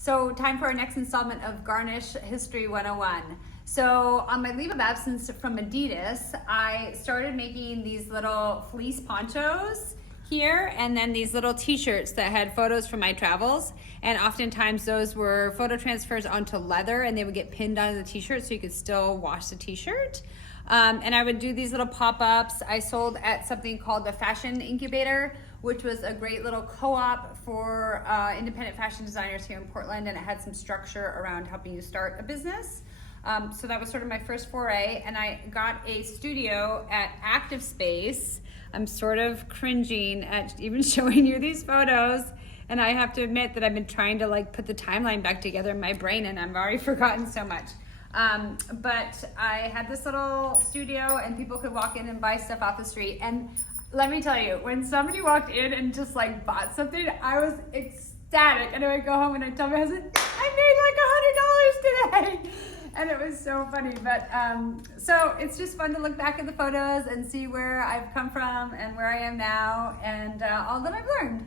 So time for our next installment of Garnish History 101. So on my leave of absence from Adidas, I started making these little fleece ponchos here, and then these little t-shirts that had photos from my travels, and oftentimes those were photo transfers onto leather, and they would get pinned onto the t-shirt so you could still wash the t-shirt. And I would do these little pop-ups. I sold at something called the Fashion Incubator, which was a great little co-op for independent fashion designers here in Portland, and it had some structure around helping you start a business. So that was sort of my first foray, and I got a studio at Active Space. I'm sort of cringing at even showing you these photos, and I have to admit that I've been trying to like put the timeline back together in my brain, and I've already forgotten so much. But I had this little studio, and people could walk in and buy stuff off the street. And let me tell you, when somebody walked in and just like bought something, I was ecstatic. And I would go home and I'd tell my husband, I made like $100 today. And it was so funny. But so it's just fun to look back at the photos and see where I've come from and where I am now, and all that I've learned.